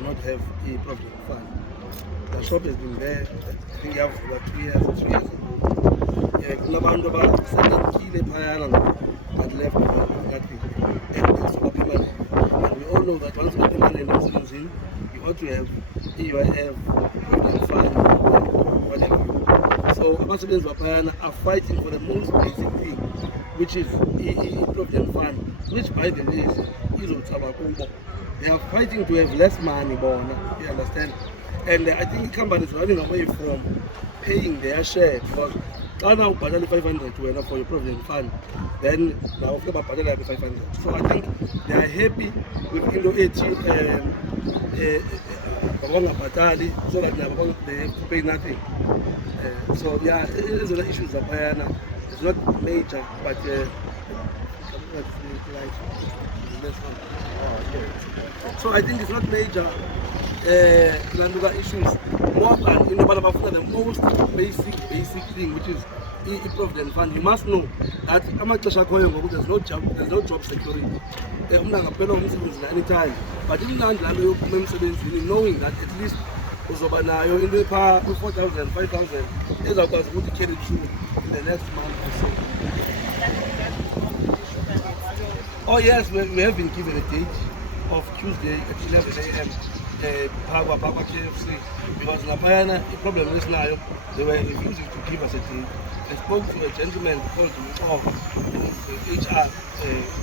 do not have a provident fund. The shop has been there, I think you have about 2 years or 3 years ago. Kunabantu abasebenkile phayana but left nothing. And they stop permanent. And we all know that once you are permanent emsebenzini, you ought to have EUIF, provident fund, whatever. So abasebenzi baphayana are fighting for the most basic thing, which is provident fund, which by the way is uthaba kubo. They are fighting to have less money, you understand? And I think the company is running away from paying their share because now budget 500 to enough for your provident fund, then now budget 500. So I think they are happy with Indo 80 so that they have to pay nothing. So yeah, these are the issues of Bayana. It's not major, but so I think it's not major issues, more than the most basic thing, which is provident fund. You must know that there's no job security. Anytime, but in knowing that at least in the 4,000, 5,000 is about to carry through in the next month or so. Oh yes, we have been given a date of Tuesday at 11 a.m. Pagwa KFC, because Napayana, the problem is now they were refusing to give us a date. I spoke to a gentleman called HR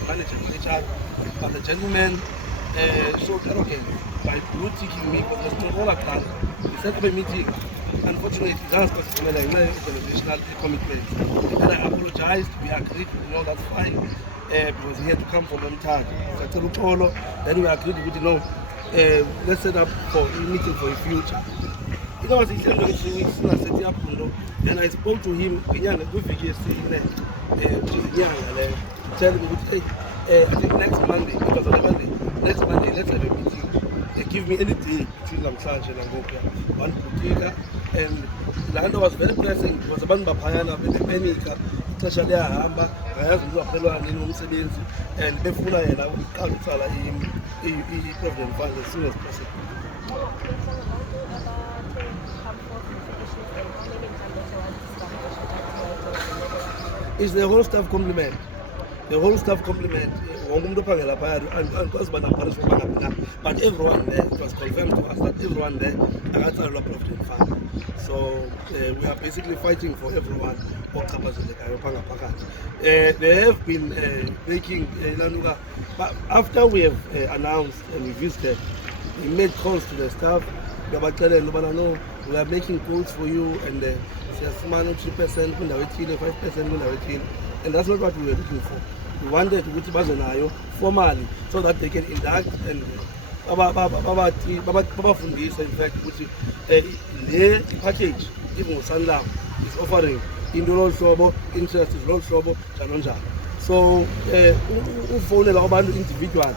manager, HR, but the gentleman showed that okay, by blue ticking me because there's no class. He set up a meeting. Unfortunately, it does cost me like organizational commitments. And I apologized. We agreed, that's fine, because he had to come from Mdantsane. Then we agreed with let's set up for a meeting for the future. He said 3 weeks, and I said, then I spoke to him, which is telling me, hey, I think next Monday, because on the Monday, next Monday, let's have a meeting. They give me any day between Mdantsane and Ngopia, one particular, and the hand was very pressing. It was about Bapayana, but the panic, especially a hamba, I have to do a fellow and in and before I will cancel a provident fund as soon as possible. It's the whole staff complement. The whole staff complement. But everyone there, it was confirmed to us that everyone there has a provident fund. So we are basically fighting for everyone. They have been making but after we have announced and we visited, we made calls to the staff. We are making calls for you, and 3%, 5%, and that's not what we were looking for. We wanted to go formally so that they can induct and fundis, in fact, which the package, even Sundown, is offering in the low trouble, interest is low trouble, so phone individual.